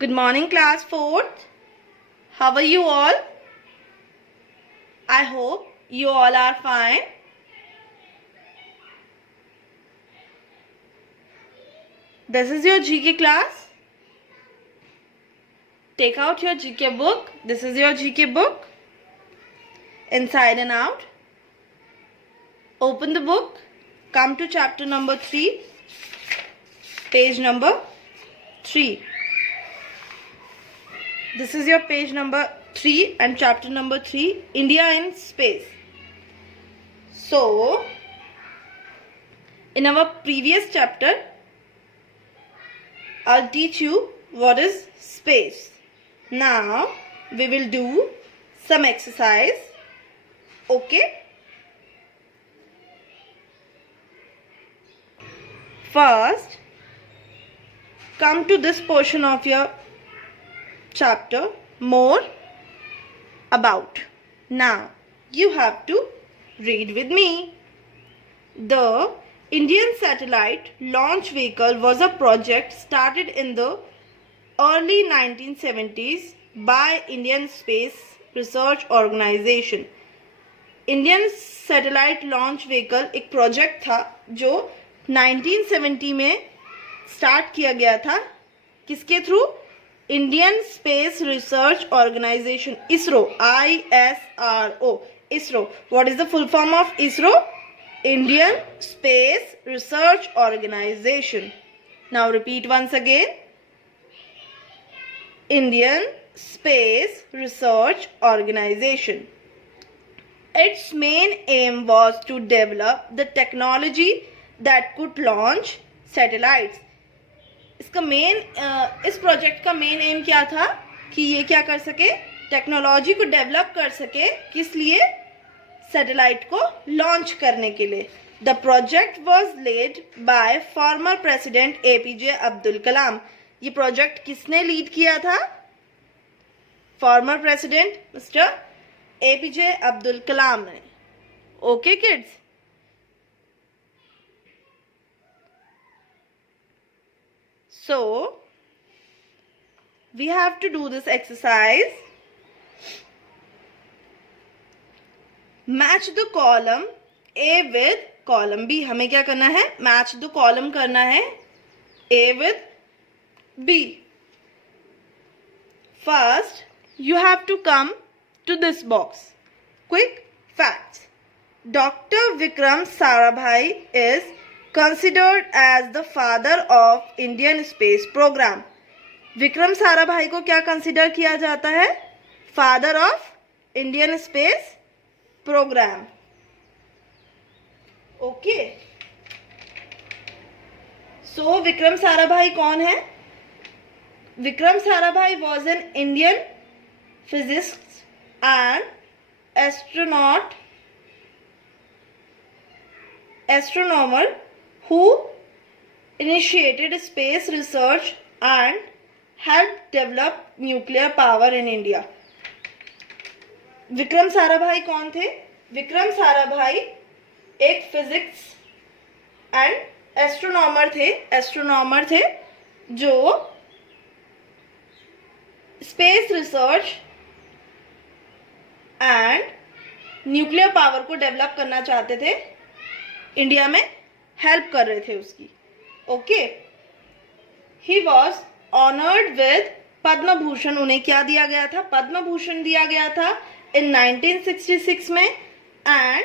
Good morning, class 4th. How are you all? I hope you all are fine. This is your GK class. Take out your GK book. This is your GK book. Inside and out. Open the book. Come to chapter number 3. Page number 3. This is your page number 3 and chapter number 3, India in Space. So, in our previous chapter, I'll teach you what is space. Now, we will do some exercise. Okay? First, come to this portion of your chapter, more about. Now, you have to read with me. The Indian satellite launch vehicle was a project started in the early 1970s by Indian Space Research Organization. Indian satellite launch vehicle एक project था जो 1970 में start किया गया था. किसके through? Indian Space Research Organisation, ISRO, ISRO. ISRO. What is the full form of ISRO? Indian Space Research Organisation. Now repeat once again. Indian Space Research Organisation. Its main aim was to develop the technology that could launch satellites. इसका इस project का main M क्या था कि ये क्या कर सके? टेक्नोलॉजी को डेवलप कर सके. किस लिए? सैटेलाइट को लॉन्च करने के लिए. The project was led by former president APJ Abdul Kalam. ये प्रोजेक्ट किसने लीड किया था? Former president mister APJ Abdul Kalam ने. Okay kids. So, we have to do this exercise. Match the column A with column B. हमें क्या करना है? Match the column करना है A with B. First, you have to come to this box. Quick facts. Dr. Vikram Sarabhai is considered as the father of Indian space program. Vikram Sarabhai को क्या consider किया जाता है? Father of Indian space programme. Okay. So Vikram Sarabhai कौन है? Vikram Sarabhai was an Indian physicist and astronomer who initiated space research and helped develop nuclear power in India. Vikram Sarabhai कौन थे? विक्रम साराभाई एक फिजिक्स एंड एस्ट्रोनॉमर थे जो space research and nuclear power को develop करना चाहते थे. इंडिया में हेल्प कर रहे थे उसकी. Okay. He was honoured with Padma Bhushan. उन्हें क्या दिया गया था? पद्म भूषण दिया गया था इन 1966 में एंड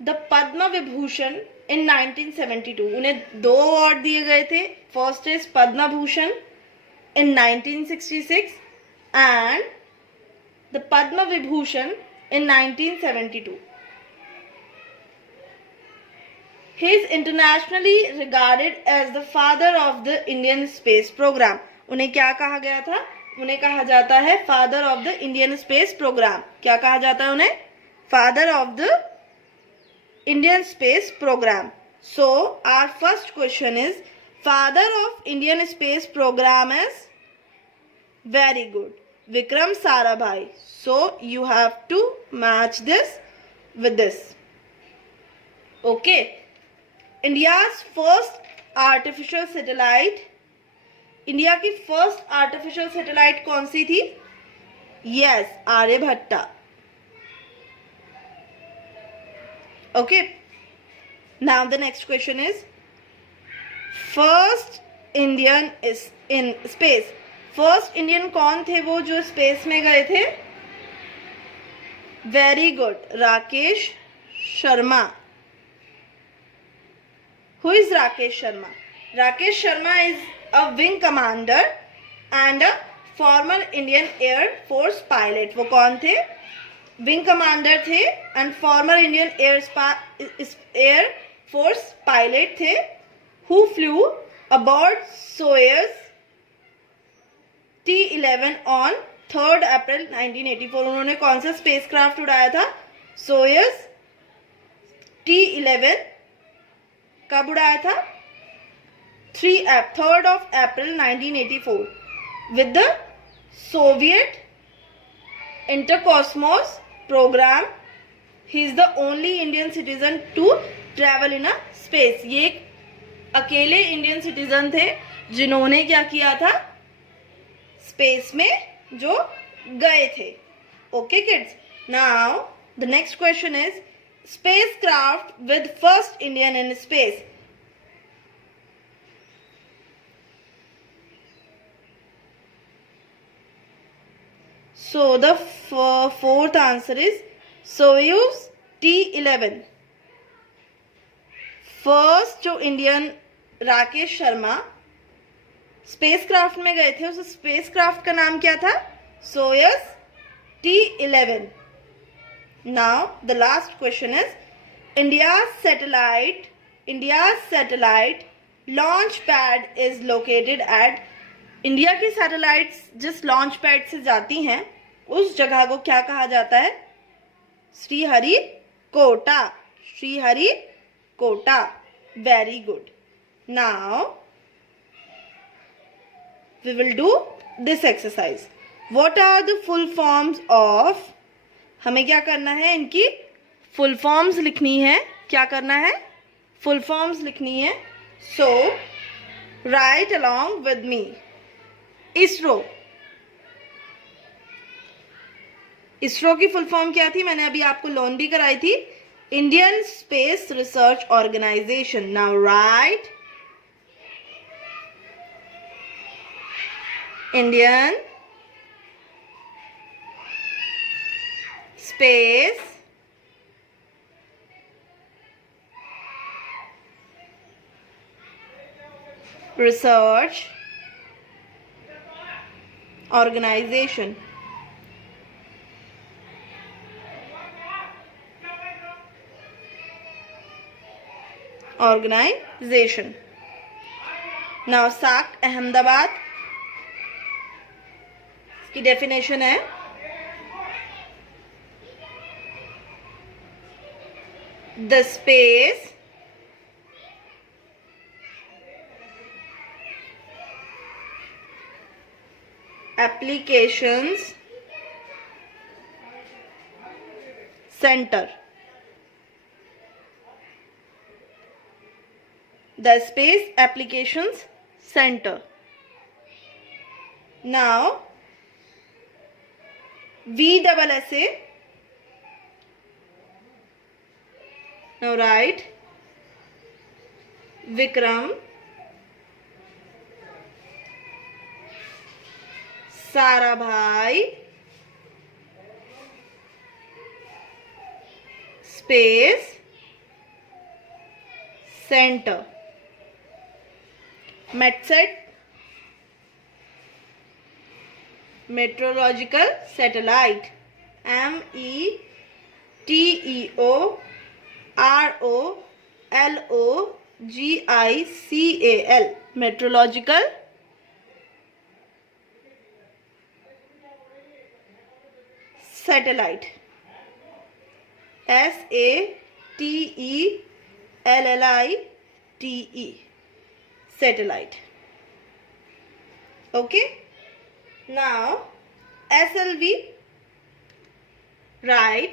द पद्म विभूषण इन 1972. उन्हें 2 अवार्ड दिए गए थे. First is Padma Bhushan in 1966 and the Padma Vibhushan in 1972. He is internationally regarded as the father of the Indian space program. उन्हें क्या कहा गया था? उन्हें कहा जाता है father of the Indian space program. क्या कहा जाता है उन्हें? Father of the Indian space program. So, our first question is, father of Indian space program is? Very good. Vikram Sarabhai. So, you have to match this with this. Okay. India's first artificial satellite India की first artificial satellite कौन सी थी? Yes, Aryabhatta. Okay, now the next question is first Indian is in space. First Indian कौन थे वो जो space में गए थे? Very good, Rakesh Sharma. Who is Rakesh Sharma? Rakesh Sharma is a wing commander and a former Indian Air Force pilot. वो कौन थे? विंग कमांडर थे and former Indian air force pilot थे who flew aboard Soyuz T-11 on 3rd April 1984. उन्होंने कौन सा spacecraft उड़ाया था? सोयज T-11 कब उड़ाया था? 3rd of April 1984 with the Soviet Intercosmos program. He is the only Indian citizen to travel in a space. ये एक अकेले इंडियन सिटीजन थे जिन्होंने क्या किया था? स्पेस में जो गए थे. Okay kids, now the next question is spacecraft with first Indian in space. So the fourth answer is Soyuz T-11. First जो इंडियन राकेश शर्मा स्पेसक्राफ्ट में गए थे उस स्पेसक्राफ्ट का नाम क्या था? सोयज T-11. Now the last question is India's satellite launch pad is located at. India की सैटेलाइट्स जिस लॉन्च पैड से जाती हैं उस जगह को क्या कहा जाता है? Sriharikota. Sriharikota. Very good. Now we will do this exercise. What are the full forms of? हमें क्या करना है? इनकी फुल फॉर्म्स लिखनी है. क्या करना है? फुल फॉर्म्स लिखनी है. So write along with me. ISRO. ISRO की फुल फॉर्म क्या थी? मैंने अभी आपको लोन भी कराई थी. Indian Space Research Organisation. Now write Indian Space Research Organisation. Organisation. Now SAC Ahmedabad. इसकी डेफिनेशन है the space applications center. The Space Applications Center. Now VSSA. Now write Vikram Sarabhai space centre. METSAT meteorological satellite. METEOROLOGICAL. Meteorological satellite. SATELLITE. Satellite. Okay. Now SLV. Write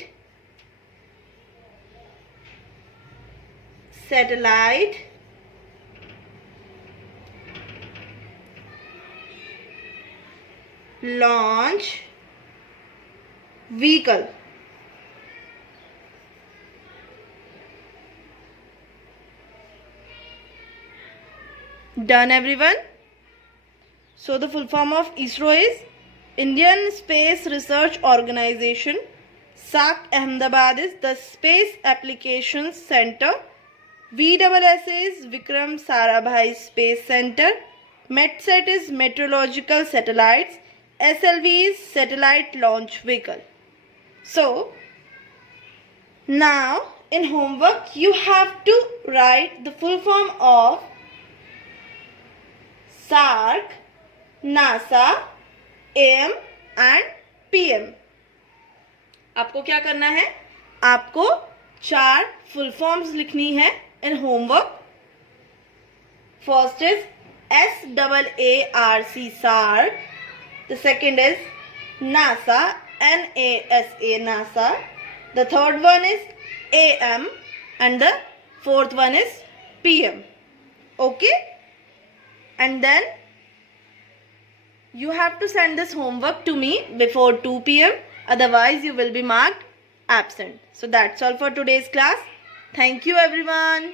satellite launch vehicle. Done, everyone? So the full form of ISRO is Indian Space Research Organization. SAC Ahmedabad is the Space Applications Center. VSS is Vikram Sarabhai Space Center. METSAT is Meteorological Satellites. SLV is Satellite Launch Vehicle. So now in homework you have to write the full form of SARC, NASA, AM and PM. आपको क्या करना है? आपको 4 full forms लिखनी है in homework. First is SAARC SARC. The second is NASA, NASA NASA. The third one is AM and the fourth one is PM. Okay? And then you have to send this homework to me before 2 p.m. Otherwise you will be marked absent. So that's all for today's class. Thank you everyone.